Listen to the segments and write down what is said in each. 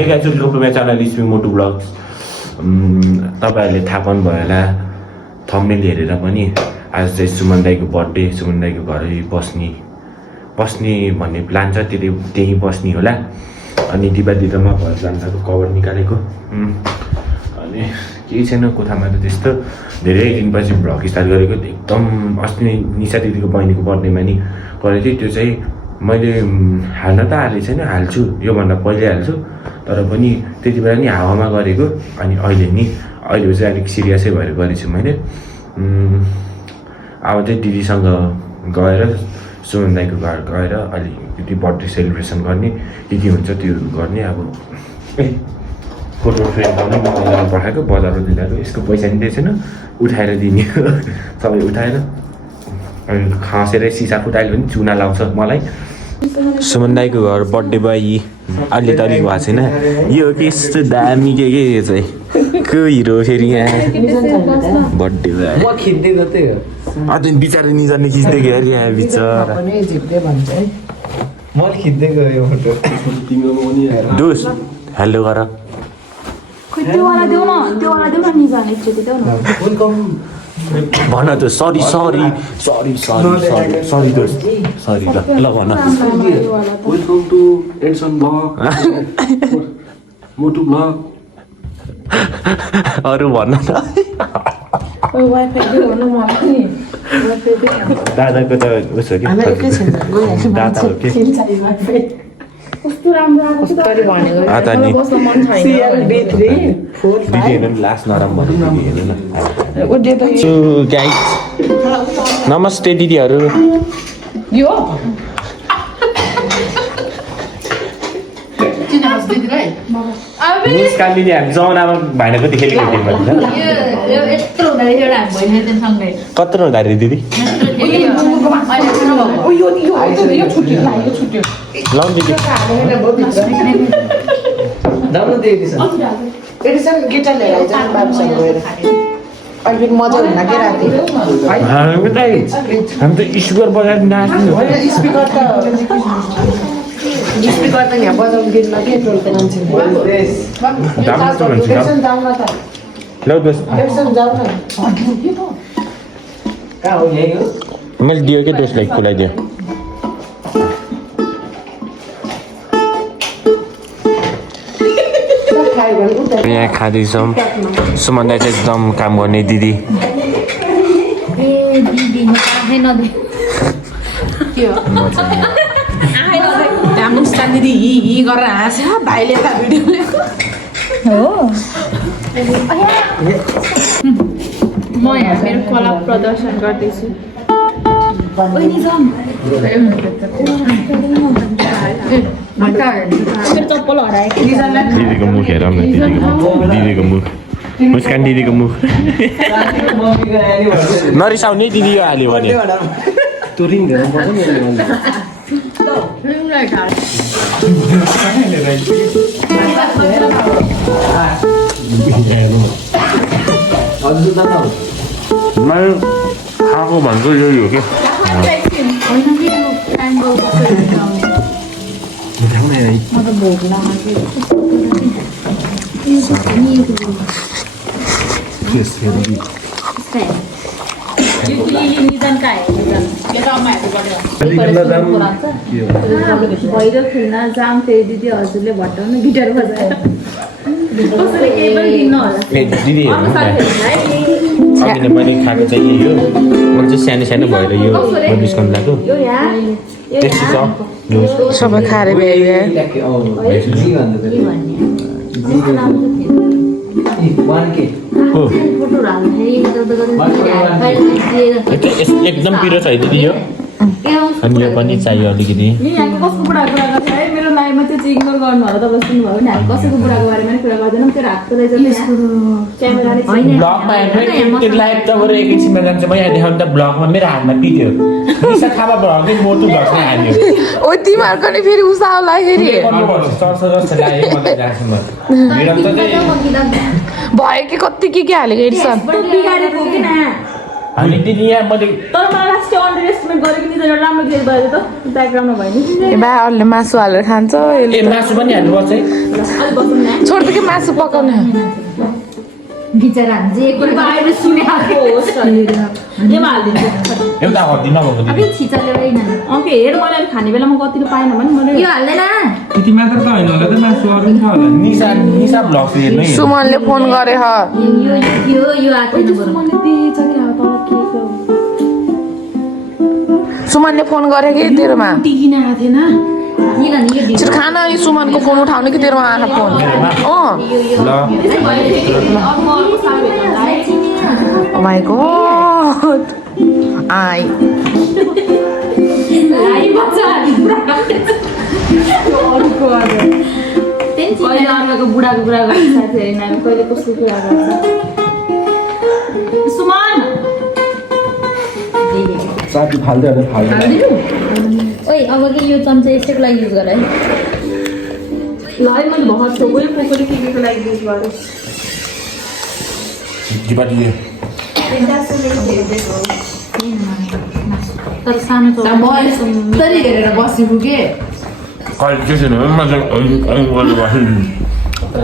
हे guys welcome to my channel it's me Motu vlogs. तपाईहरुले थाहा पाउनुभयो होला थम्बनेल हेरेर पनि आज चाहिँ सुमन दाइको बर्थडे। सुमन दाइको घरै बस्ने भन्ने प्लान छ, त्यही बस्ने होला। अनि दिबामा घर जान्दाको कभर निकालेको अनि केही छैन कोठामा त त्यस्तो। धेरै दिनपछि भ्लग स्टार्ट गरेको एकदम अस्ति नै निशा दिदीको बहिनीको बर्थडेमा नि गरेको थिएँ। त्यो चाहिँ मैले हाल्न त हालेको छैन, हाल्छु योभन्दा पहिले हाल्छु, तर पनि त्यति बेला नि हावामा गरेको। अनि अहिले चाहिँ अलिक सिरियसै भएर गरेछु मैले। अब चाहिँ दिदीसँग गएर सुमन दाइको घर गएर अलिकति बर्थडे सेलिब्रेसन गर्ने के हुन्छ त्यो गर्ने। अब फोटो फ्रेम पनि मलाई पठाएको बजारमा दिँदाको यसको पैसा नि दिएको छैन, उठाएर दिने सबै उठाएर अनि खसेर सिसा फुटाइले पनि चुना लाउँछ मलाई। सुमन दाइको घर बर्थडे भयो अहिले त अलिक भएको छैन। यो के यस्तो दामी के चाहिँ को हिरो फेरि यहाँ बर्थडे भयो अझ बिचरा निजाने खिच्दै गयो अरे यहाँ बिचरा डुस हेलो गर भन त सरी दोस्त सरी ल भन। Welcome to Edson blog Motu blog. अरू भन्न त दादाको त उसो कि दादा हो कि लास्ट नराम्रो नमस्ते दिदीहरू। मुस्कान दिदी हामी जमानामा भाइना कति खेलेको थियौँ कत्रो हुँदा रे दिदी मजा हुन के राति हामी त स्पिकर बजाएर नाच्नु स्पिकर त यहाँ बजाउनु दिनमा के टोलको मान्छे मैले दियो कि दोस्लाई खुलाइदियो। यहाँ खाँदैछौँ। सुमन दाइ चाहिँ एकदम काम गर्ने दिदी। मुस्कान दिदी हि गरेर हाँस्यो भाइले त भिडियो म यहाँ मेरो कला प्रदर्शन गर्दैछु। चप्पल हराएको दिदीको मुख हेर न, दिदीको मुख मुस्कान दिदीको मुख नरिसाउने दिदी यो हाल्यो भने खाएको भनेको यही हो कि भैरो खेल्न जाम फेरि दिदी हजुरले भट्टाउनु गिटार बजाएर कसैले केही पनि दिनु होला दिदी अघि मैले खाएको चाहिँ यही हो। मैले चाहिँ सानो भएर यो डिस्काउन्ट लाग्यो सबै खाएर एकदम पिरो छ है दिदी यो। अनि यो पनि चाहियो अलिकति। कसको बुढाको कुरा गर्छ है मेरो लाइफमा चाहिँ चाहिँ इग्नोर गर्नु होला। तपाईँ सुन्नुभयो भने हामी कसैको बुढाको बारेमा कुरा गर्दैनौँ। त्यो हातको रहेछ ब्लगमा त्यो लाइभ त गएर एकैछिनमा जान्छ। म यहाँ देखाउनु त ब्लगमा मेरो हातमा पिट्यो निशा थापा ब्लगै मोटु ब्लगमा हाल्यो। ओ तिमीहरूको नि फेरि उसा आउलाखेरि भयो कि कति के हालेको एडिसन अनि दिदी यहाँ मैले तर मलाई लास्ट अन्डर एस्टिमेट गरेको नि त एउटा राम्रो ग्रेड भयो त ब्याकग्राउन्डमा भयो नि ए बा अरूले मासु हालेर खान्छ ए मासु पनि हाल्नुपर्छ है अलि बस्नु न छोड्छु कि मासु पकाउने बिचरा जे एकपल्ट बाहिर सुने आको होस्ट एमा हाल्दिन्छु एउटा हड्डी नभएको अब छिचा ल्याइन ओके हेर मैले अहिले खाने बेलामा कतिको पाएन भने मैले यो हाल्दैन त्यति मात्र त होइन होला त मासु अरू पनि छ होला निसा ब्लग्स हेर्नु सुमनले फोन गरे ह यो आएको मैले देखेछ कि अब तल के सुमनले फोन गरे कि तेरोमा टिकिन आएको थिएन किन नि यो छिटो खान अनि सुमनको फोन उठाउने कि तेरोमा आएको फोन ल ओ माई गॉड आई बुढाको कुरा गर्छ साथीहरू हामी कहिले कस्तो कुरा गर्छ सुमन साथी फाल्दै ओइ अब के यो चम्चा यसैको लागि युज गर है ल है मैले भर्छु छोको पोखरी के लागि युज गरेँ तर सानो तरी हेरेर बसेको के कहिले के छैन मजाले के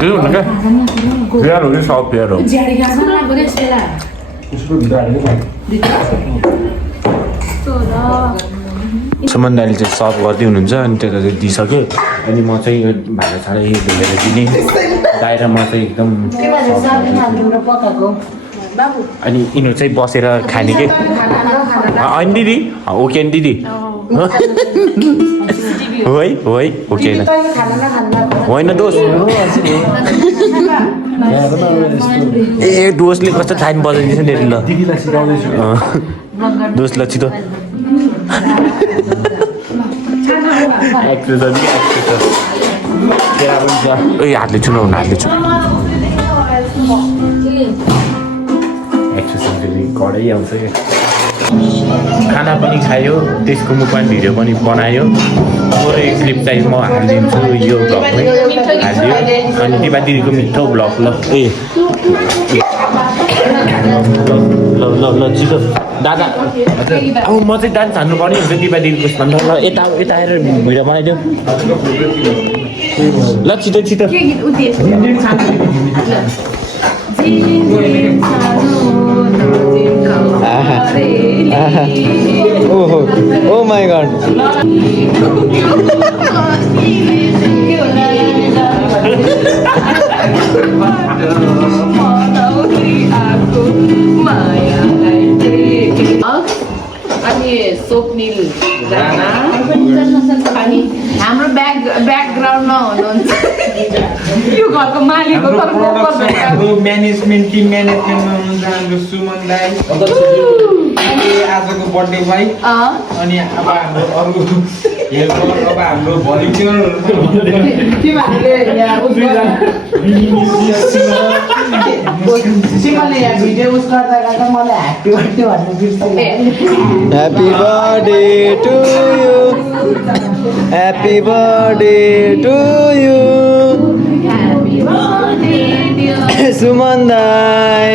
हुन्छ क्या फेयर हो कि सब फेयर हो ज्याडी गाँस लाग्यो रे यसलाई सुमन दाइले चाहिँ सर्भ गर्दै हुनुहुन्छ अनि त्यो चाहिँ दिइसक्यो अनि म चाहिँ यो भाँडा छाडा धोएर दिने दाइ र म चाहिँ एकदम अनि यिनीहरू चाहिँ बसेर खाने के होइन दिदी ओके नि दिदी हो है ओके होइन दोष ए दोषले कस्तो टाइम बजाइदिन्छ नि ल दिदीलाई सिकाउँदैछु दोष ल छिटो हातले छु न हातले छु एक्सर्साइज कडै आउँछ क्या खाना पनि खायो त्यसको मुखमा भिडियो पनि बनायो थोरै क्लिप चाहिँ म हालिदिन्छु यो भ्लगमै हालिदियो अनि दिपा दिदीको मिठो भ्लग ल ए ल छिटो दादा अब म चाहिँ डान्स हान्नु पर्ने हुन्छ दिपा दिदीको भन्दा ल यता आएर भिडियो बनाइदियो ल छिटो ओहो ओ माई गॉड अनि स्वप्निल राणा अनि हाम्रो ब्याकग्राउन्डमा हुनुहुन्छ यो घरको मालिक हो हाम्रो म्यानेजमेन्ट टिम म्यानेजमेन्टमा हुनुहुन्छ हाम्रो सुमन दाइ आजको बर्थडे भाइ अनि अब हाम्रो अरू हेल्पर अब हाम्रो सिमलले यहाँ भिडियो उस गर्दा गर्दा मलाई ह्याप्पी बर्थडे भन्नु बिर्सेँ happy birthday to you happy birthday to you Suman दाइ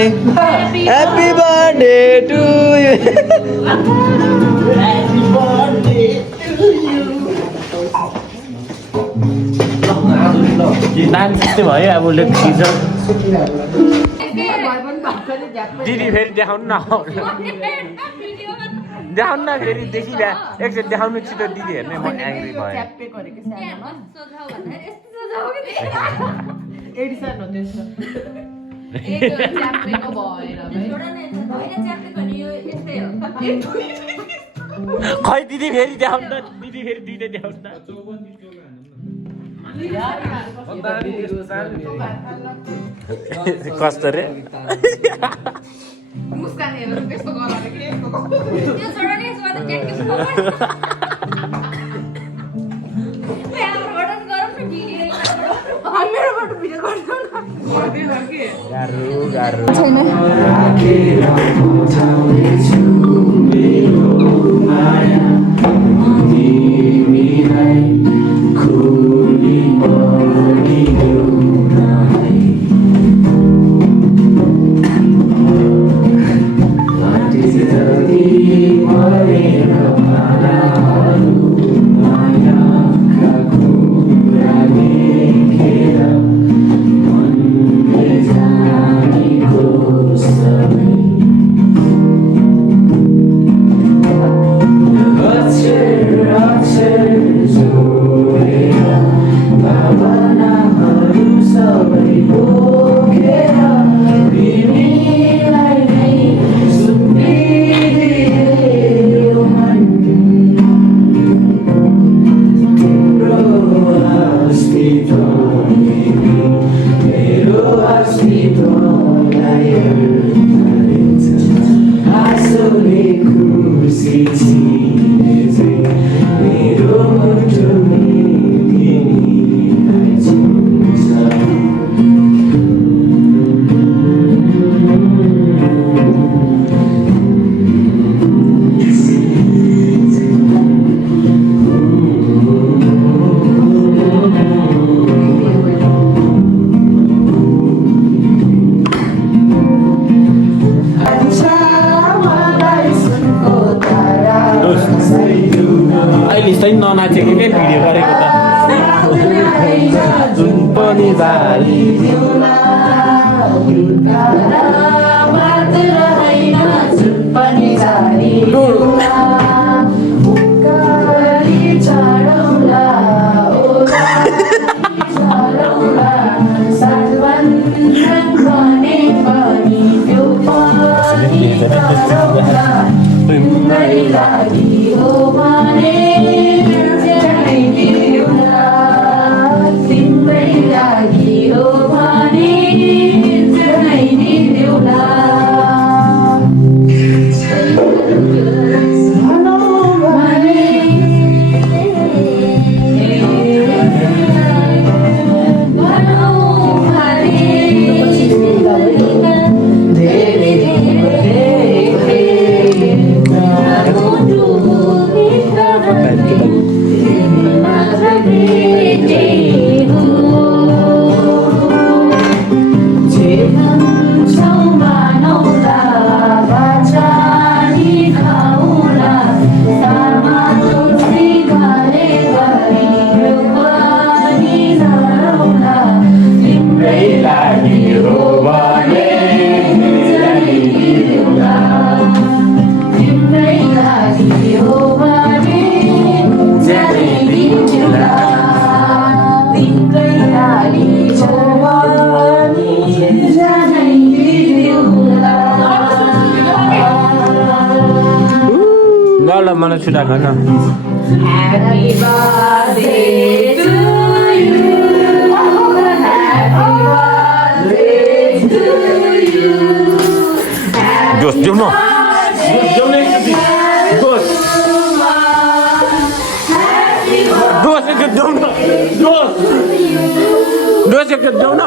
happy birthday to you dance त्यस्तै भयो अब दिदी फेरि देखाउनु न देखाउनु न फेरि देखिरह एकचोटि देखाउनु छिटो दिदी हेर्ने म एङ्ग्री भएँ खै दिदी फेरि देखाउनु न दिदी फेरि दुइटै देखाउनु न कस्तो रे ननाचेको के भिडियो गरेको त जुन पनि बारी ल मलाई छुटा गर्न Happy birthday to you. Happy birthday to you. दोस्त जाउँ न दोस्त एकखेप जाउँ न दोस्त एकखेप जाउँ न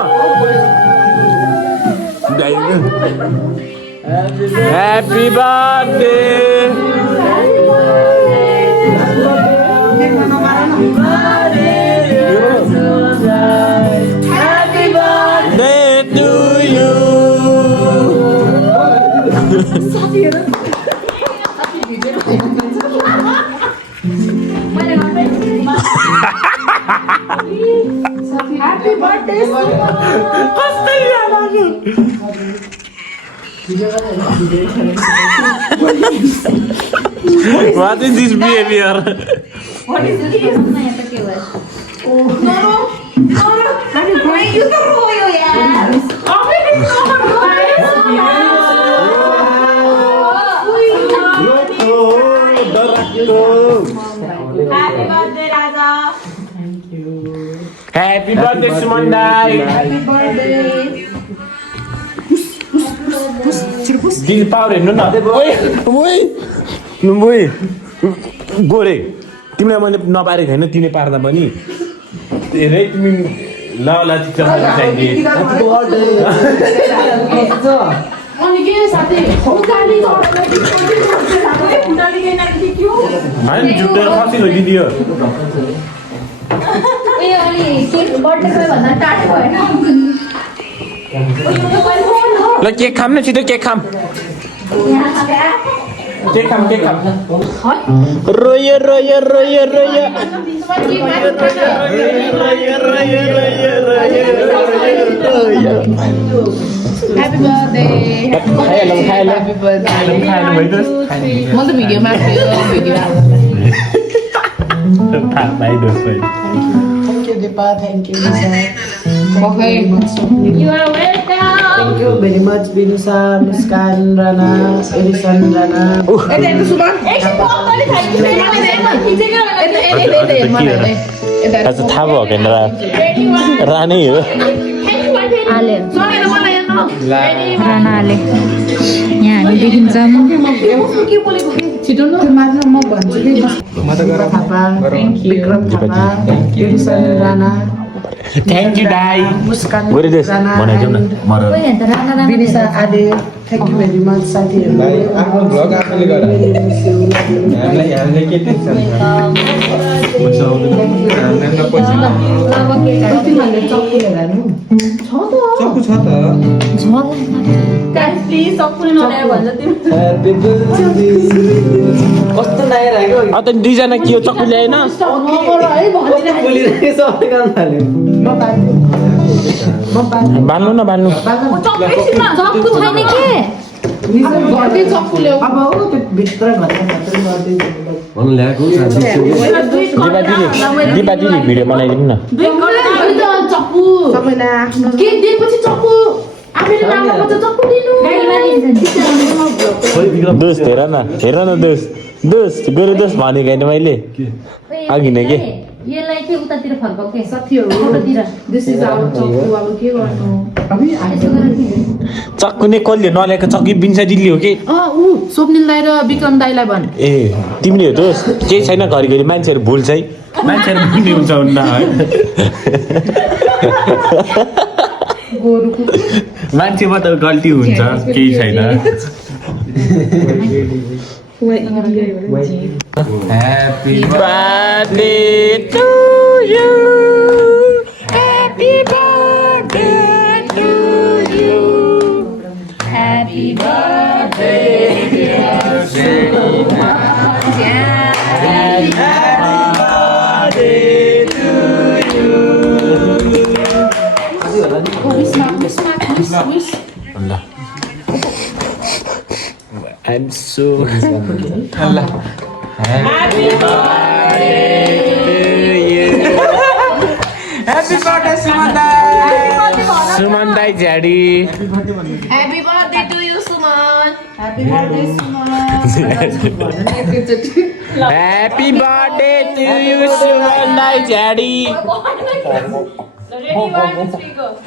Happy birthday Happy birthday to you Happy birthday. What is this behavior? What is this? You तो रोयो यार। Happy birthday राजा। Happy birthday Sumandai. Happy birthday। दिल पावर हेर्नु न ओइ गोरे तिमीलाई मैले नपारेको छैन तिमीले पार्दा पनि धेरै तिमी लाउला चाहिए अनि के साथी उकाली होइन जुट्टेर खसी लगिदियो ए अलि केक बर्थडे भन्दा टाढो भएन ल केक खाम न छिटो केक खाम केक खाम रोयो रोयो रोयो रोयो Happy birthday. खाइहालौँ Happy birthday. म त भिडियोमा भिडियो थाहा पाइदियोस् Thank you, Deepa. Thank you, Lisa. You are welcome Thank you very much, Binusa, Muskan, Rana, Edison, Rana. आज थाहा भयो होइन रानै हो आले राना आले यहाँ हामी देखिन्छौँ छिटो न मात्र म भन्छु कि Deepa Thapa, Vikram Thapa, Edison, Rana, thank you दाई Muskan, गरिदेश Rana, बनाइदेऊ न and म खोइ अन्त Rana Rana Binusa Ade. Thank you very much, साथीहरू। आफ्नो भ्लग आफूले गर हामीलाई के टेन्सन छ चक्कु छ त प्लिज सबै नल्याए भन्छ तिमी ह्यापी बर्थडे कस्तो नआइरहेको त दुईजना के हो चक्कु ल्याएन बोलिरहेको सबै काम थाल्यो बान्नु न बान्नु चक्कु छैन के घरकै चक्कु ल्याऊ अब हो त्यो भित्र दिपादिले भिडियो बनाइदिनु न चक्कु के दिएपछि चक्कु आफैले माग्नुपर्छ चक्कु दिनु दोस्त हेर न दोस्त गोरु दोस्त भनेको होइन मैले अघि नै के यसलाई चाहिँ उतातिर फर्काउ के साथीहरु दिस इज आवर चक्कु अब के गर्नु चक्कु नै कसले नल्याएको चक्की बिन्सा दिल्ली हो कि ऊ स्वप्निल दाइ र विक्रम दाइलाई भन् ए तिमीले हो दोस्त केही छैन घरिघरि मान्छेहरू भुल्छ है मान्छेहरू भुल्ने हुन्छ हुन्न है मान्छेबाट गल्ती हुन्छ केही छैन Happy birthday to you. Happy birthday to you. Happy birthday dear Shema. Happy birthday to you. Allah. I'm so Allah. Happy birthday to you. Happy birthday Suman Dai Jadi. Happy birthday to you Suman. Happy birthday Suman. Happy birthday to you Suman Dai Jadi.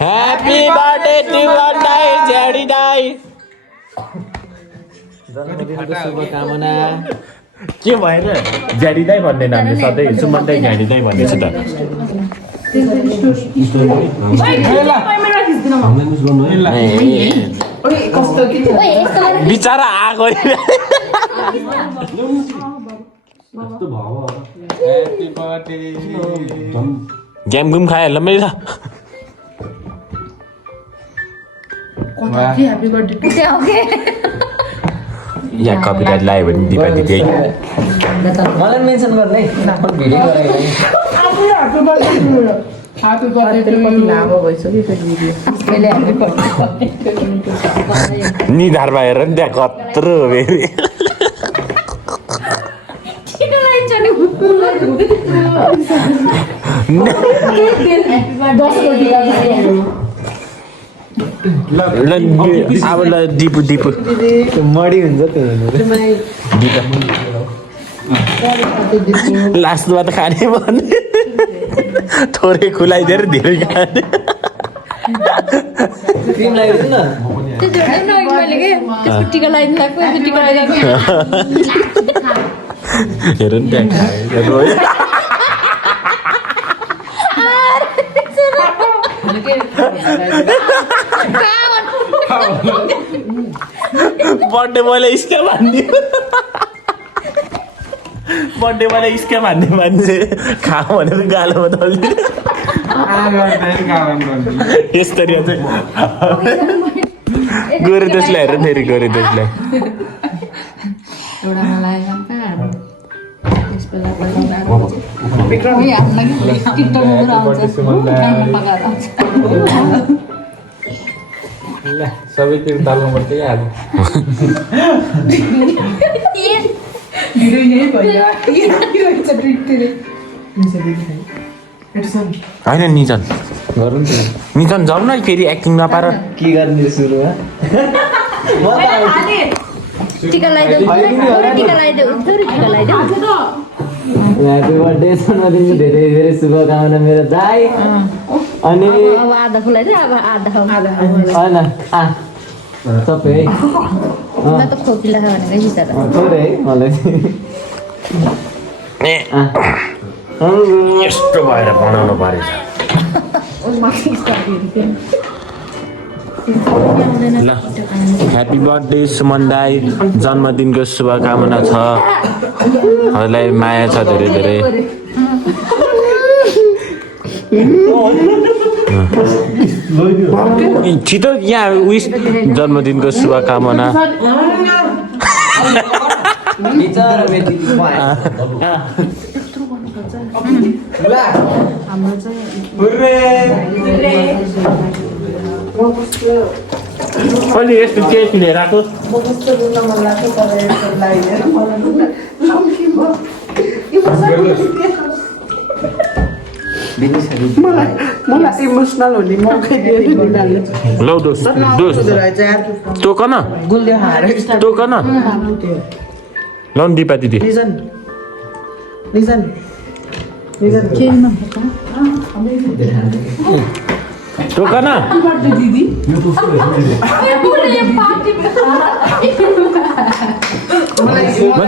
Happy birthday to Suman Dai Jadi Dai. शुभकामना के भएन झ्याडिँदै भन्दैन हामीले सधैँ सुमन दाइ झ्याडिँदै भन्दैछ त बिचरा आएको गेम गुम खाइहाल्नु मैले Happy birthday. यहाँ कपिराइट लाग्यो भने दिपा दिदी मलाई मेन्सन गर्ने video Happy birthday to you. लामो भइसक्यो त्यो भिडियो मैले ह्यापी बर्थडे निधार भएर नि त्यहाँ कत्रो फेरि अब ल दिपु मडी हुन्छ त्यो लास्टमा त खाने भने थोरै खुलाइदिएर धेरै खाने क्रिम लगाइदिनु न त्यो जोड्दै न मैले के त्यसको टिका लगाइदिनु लाग्यो त्यो टिका लगाइदिनु हेर नि त्यहाँ रोयो बर्थडे मैले स्क्याम हान्ने बर्थडे मैले स्क्याम हान्ने मान्छे खा भनेर गालोमा दल्ने यसरी चाहिँ गोरु त्यसलाई हेर फेरि गोरु त्यसलाई एउटा मलाई विक्रम हामीलाई टिकटक आउँछ ल सबैतिर ताल्नु पर्छ है आज भिडियो यही भयो होइन निजन गरौँ न निजन जाउँ न फेरि एक्टिङ नपाएर के गर्ने सुरुमा टिका लगाइदेऊ टिका लगाइदेऊ थोरै टिका लगाइदेऊ ह्यापी बर्थडे जन्मदिनको धेरै धेरै शुभकामना मेरो दाइ अनि अब आधा खुलाइदियो अब आधा होइन सबै है म त खोपिला भनेको बिचरा थोरै है मलाई यस्तो भएर बनाउनु परेछ ल ह्याप्पी बर्थडे सुमन दाई जन्मदिनको शुभकामना छ हजुरलाई माया छ धेरै धेरै छिटो यहाँ उइस जन्मदिनको शुभकामना कहिले यस्तो केक लिएर आएको मलाई इमोसनल हुने मौका दियो लौ दोस्त तोक न तोक न लौ न दिपा दिदी तोक न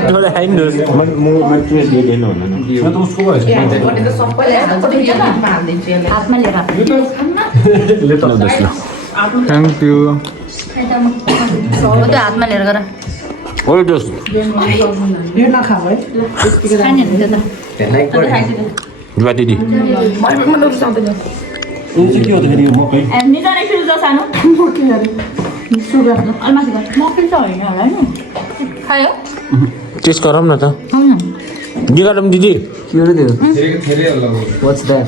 थोड़ा है थ्याङ्क यू हातमा लिएर गर ओइ दोस्त दिपा दिदी टेस्ट गरौँ न त गरौँ दिदी What's that?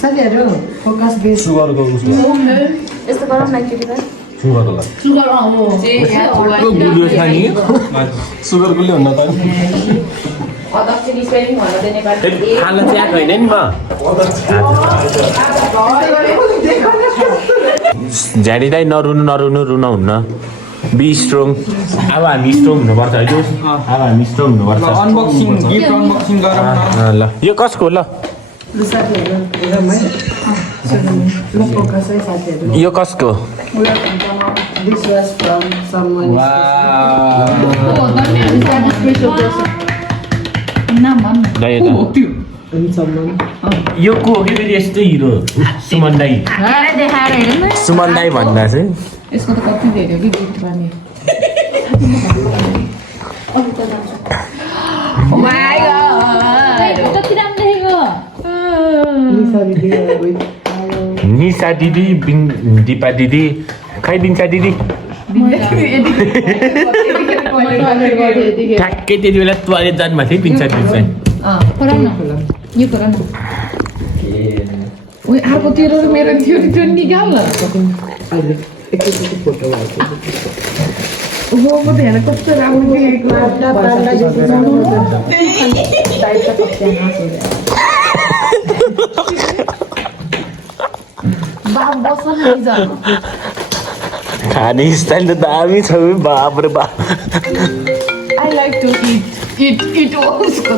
साथीहरु फोकस बेस सुगरको उसमा यस्तो गरौँ न एकचोटि भिडियो छ नि सुगरको ल्याउन त खाना चाहिँ होइन नि म झ्याडीलाई नरुनु नरुनु रुन हुन्न बी स्ट्रङ अब हामी स्ट्रङ हुनुपर्छ है दोस्त अब हामी स्ट्रङ हुनुपर्छ अनबक्सिङ गिफ्ट अनबक्सिङ गरौँ न ल यो कसको ल यो कसको This was from someone. And someone. यो को हो कि फेरि यस्तै हिरो सुमन दाई सुमन दाई भन्दा चाहिँ यसको त कति धेरै कि गिफ्ट गर्ने कति राम्रो देखेको निशा दिदी दिपा दिदी खै दिन्छ दिदी ठ्याक्कै त्यति बेला टोयलेट जानुभएको थियो पिन्छ दिन्छ यो कुरा न ओइ अर्को तेरो र मेरो थियो नि त्यो निकाल न एकैचोटि फोटो म त हेर्न कस्तो राम्रो देखेको खाने स्टाइल त दामी छ बाप रे बाप I like to eat also.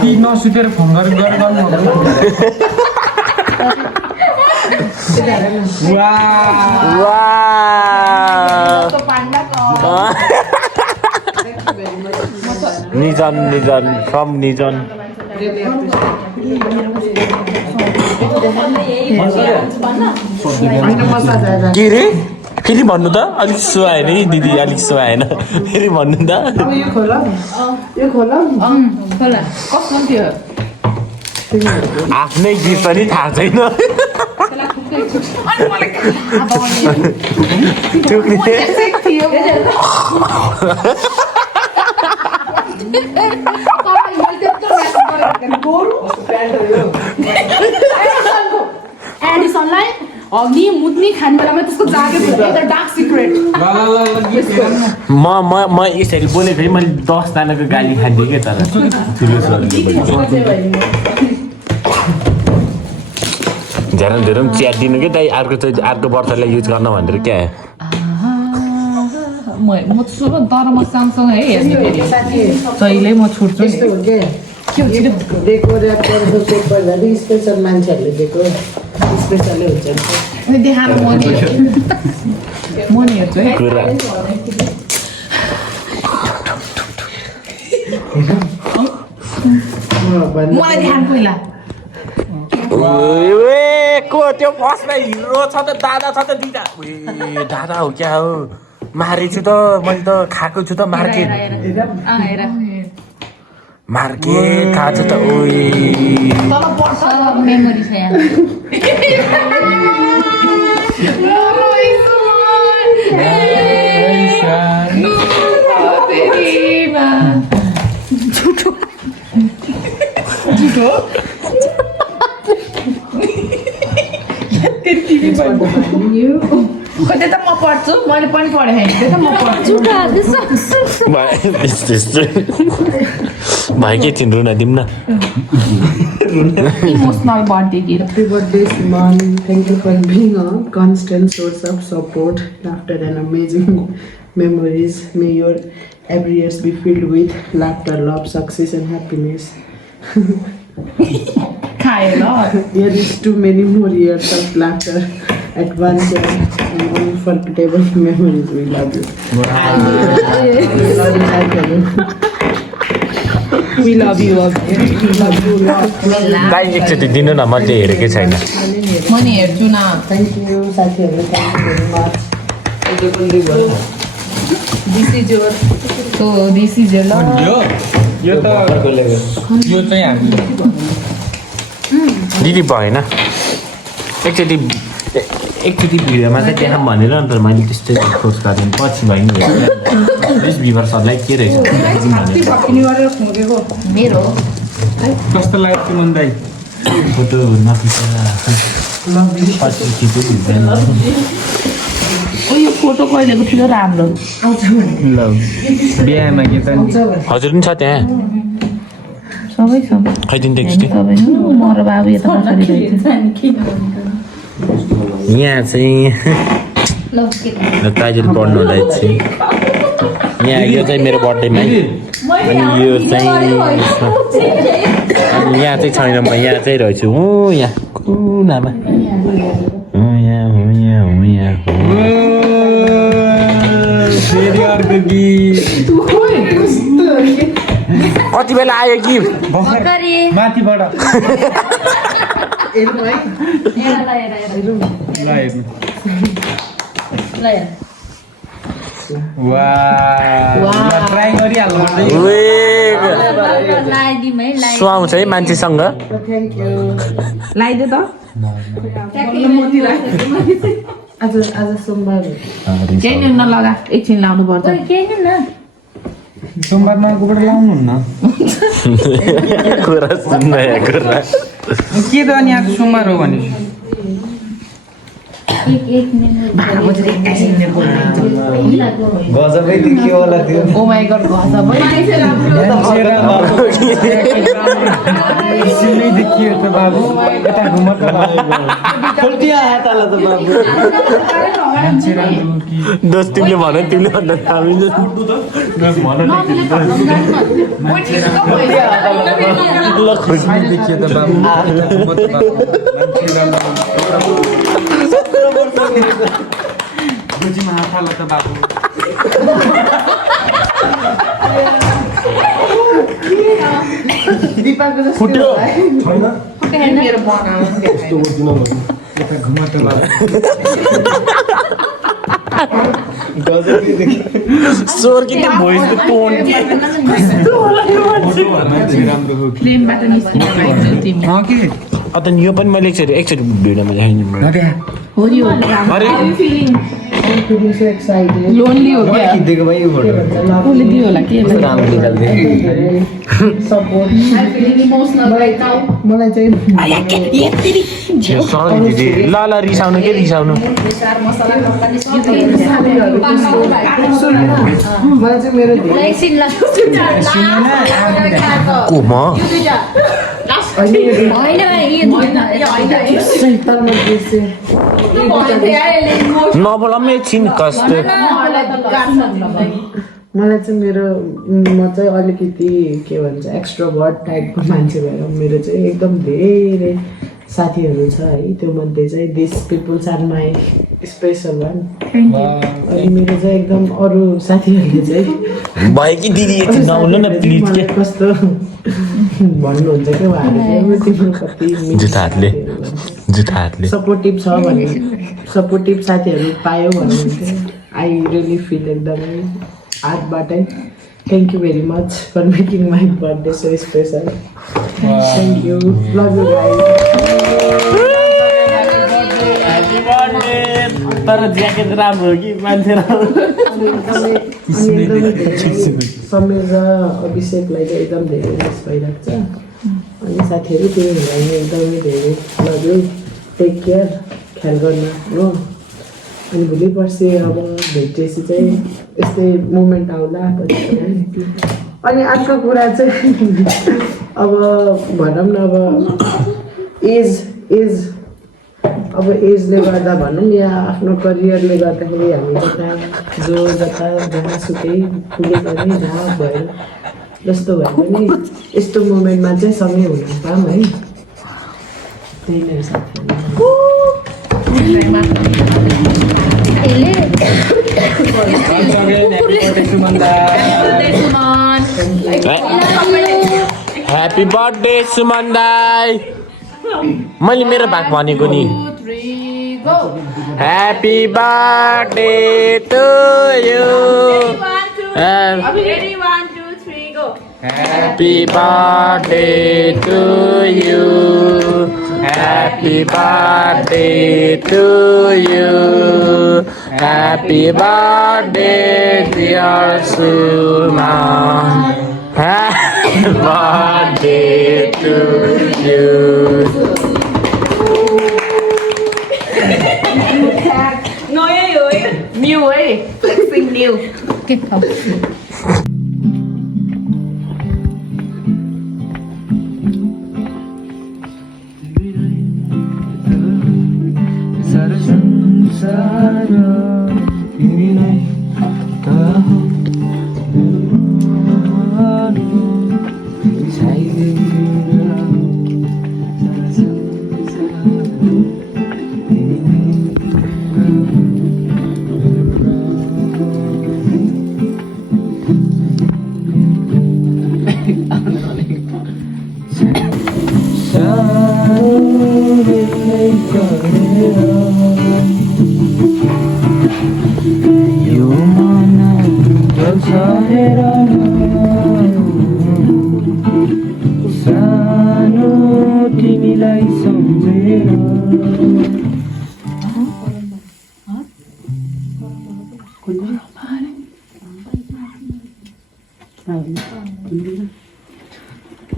ती नसुतेर फोन गर्नु निजन निजन फ्रम निजन के रे फेरि भन्नु त अलिक सुहाएन है दिदी अलिक सुहाएन फेरि भन्नु त यो खोला खोला कस्तो थियो आफ्नै गीत पनि थाहा छैन एडिसनलाई अग्नि मुत्नी खाने बेलामा त्यसको जागे डार्क सिक्रेट म यसरी बोले फेरि मैले 10 जनाको गाली खान्थेँ क्या तर ठुलो झ्यारम झ्यारम च्याट दिनु क्या दाइ अर्को वर्षलाई युज गर्न भनेर क्या म सुरु तर म सामसँग है हेर्ने फेरि जहिले म छुट्छु स्पेसल मान्छेहरूले दिएको स्पेसलै हुन्छ देखाएर म नि हेर्छु है कुरा मलाई देखाएर पहिला को त्यो बसमा हिरो छ त दादा छ त दिदा ए दादा हो क्या हो मारेछु त मैले त खाएको छु त मार्केट मार्केट थाहा छ त ओए मेमोरी छ यहाँ त्यो त म पढ्छु मैले पनि पढेँ त्यो त म पढ्छु भाइ के थिइन् रुन दिउँ न emotional birthday gift Happy birthday, Suman. Thank you for being a constant source of support, laughter, and amazing memories. May your every years be filled with laughter, love, success, and happiness. खायो ल Here is too many more years of laughter, adventure, and unforgettable memories. We love you. We love you. दाइ एकचोटि दिनु न मैले हेरेकै छैन म नि हेर्छु न Thank you, साथीहरू. Thank you very much. This is your so this is your ल यो त यो चाहिँ हामी दिदी भएन एकचोटि भिडियोमा चाहिँ त्यहाँ भनेर अन्त मैले त्यस्तै फोर्स गरिदिनु पछि भयो नि प्लिज भ्युवर्सहरूलाई के रहेछ मेरो कस्तो लाग्यो तिमीलाई दाइ फोटो नखिच पछि खिच्यो हुँदैन ओ यो फोटो कहिलेको थियो राम्रो ल बिहामा के त हजुर पनि छ त्यहाँ सबै छ खैदिनु त्यस्तै सबै म र बाबु यता बसिरहेको यहाँ चाहिँ काजल पढ्नु होला चाहिँ यहाँ यो चाहिँ मेरो बर्थडेमा अनि यो चाहिँ अनि यहाँ चाहिँ छैन म यहाँ चाहिँ रहेछु हो यहाँ कुनामा फेरि अर्को गीत कति बेला आयो कि माथिबाट हेर ल हेर्नु वाह ट्राई गरिहाल्नु सुहाउँछ है मान्छेसँग लगाइदे त आज सोमबार केही नि नलगा एकछिन लाउनु पर्छ सोमबार अर्कोबाट लाउनुहुन्न कुरा सुन्न कुरा के त अनि आज सोमबार हो भने गजबै देखियो होला त्यो ओ माय गॉड गजबै सिलै देखियो त बाबु यता घुम त खोल्टिया हातला त बाबु मान्छे राम्रो कि दोस्त तिमीले भन तिमीले भन्दा हामी ल खोज्नु देखियो त बाबु यता घुम त बाबु मान्छे राम्रो गोजीमा हात हाल त बाबु फुट्यो मेरो बनाउनु यता घुम त बाबु गजबै देखियो स्वर कि त्यो भोइसको टोन मान्छे राम्रो हो कि फ्लेमबाट निस्किन पाइन्छ तिमी के अन्त यो पनि मैले एकचोटि भिडियोमा देखाइदिनु हो यो अरे लोनली हो क्या खिचेको भाइ यो फोटो कसले दियो होला के राम्रो निकाल्दै मलाई चाहिँ सरी दिदी ल ल रिसाउनु के रिसाउनु मलाई चाहिँ मेरो को म नबोलाम एकछिन कस्तो मलाई चाहिँ मेरो म चाहिँ अलिकति के भन्छ एक्स्ट्रोभर्ट टाइपको मान्छे भएर मेरो चाहिँ एकदम धेरै साथीहरू छ है त्यो मध्ये चाहिँ this peoples are my special one अनि मेरो चाहिँ एकदम अरू साथीहरूले चाहिँ भयो कि दिदी एकछिन नआउनु न प्लिज के मलाई कस्तो भन्नुहुन्छ क्या उहाँहरूले तिम्रो कति जुठा हातले सपोर्टिभ छ भने सपोर्टिभ साथीहरू पायो भन्नुहुन्थ्यो आई रियली फिल एकदमै हार्टबाटै thank you very much for making my birthday so special thank you love you guys तर ज्याकेट राम्रो हो कि मान्छे समीर र अभिषेकलाई चाहिँ एकदम धेरै मिस भइरहेको छ अनि साथीहरू तिमीहरूलाई एकदमै धेरै लभ यु टेक केयर ख्याल गर्नु हो अनि भोलि पर्सि अब भेटेपछि चाहिँ यस्तै मोमेन्ट आउला अनि अर्को कुरा चाहिँ अब भनौँ न अब एज अब एजले गर्दा भनौँ या आफ्नो करियरले गर्दाखेरि हामी जता जहाँसुकै पुगेको पनि जहाँ भएर जस्तो भए पनि यस्तो मोमेन्टमा चाहिँ सँगै हुन पाऊँ है त्यही नै साथीहरू ह्याप्पी बर्थडे सुमन दाई मैले मेरो भाग भनेको नि happy birthday to you happy birthday to you happy birthday to you happy birthday dear Suman Happy birthday to you. New ấy, flexing new. Okay, come.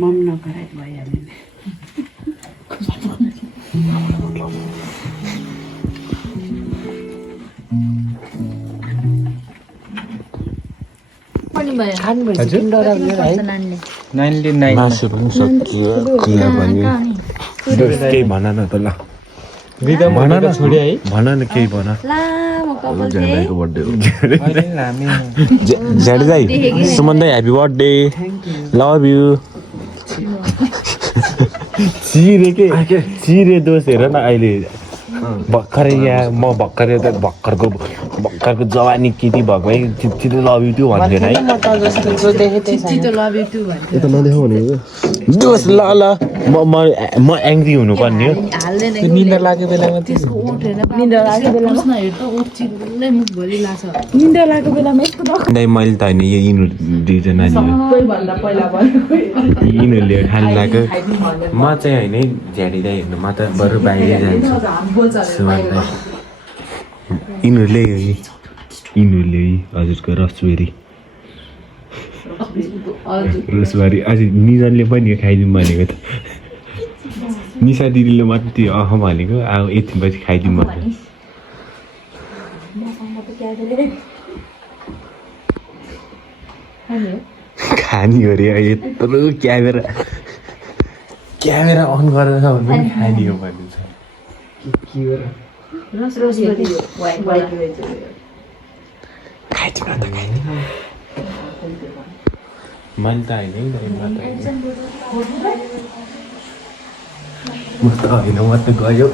मम नगराइ भइहाल्यो मासु पनि सकियो कुरा पनि केही भन न त ल भन न छोड्यो है भन न केही भन झ्याडीको बर्थडे हो झ्याडी दाई सुमन दाई ह्याप्पी बर्थडे लभ यु चिरे दोष हेर न अहिले भर्खरै यहाँ म भर्खरको जवानी केटी भएको है छिटो लभ यु टु भन्थेन है दोष ल ल म एङ्ग्री हुनुपर्ने हो निन्द्रा लागेको बेलामा दाइ मैले त होइन यो यिनीहरू दुईजना यिनीहरूले खानु लाग्यो म चाहिँ होइन झ्याडी दाइ हेर्नु म त बरु बाहिरै जान्छु यिनीहरूले हजुरको रसबारी अझै निजनले पनि खाइदिउँ भनेको त निशा दिदीले मात्रै त्यो अह भनेको अब यति पछि खाइदिउँ भनेको खानी हो अरे यत्रो क्यामेरा अन गरेर भने पनि खानी हो भन्नु छ खाइदिउँ न मैले त होइन म त होइन म त गयो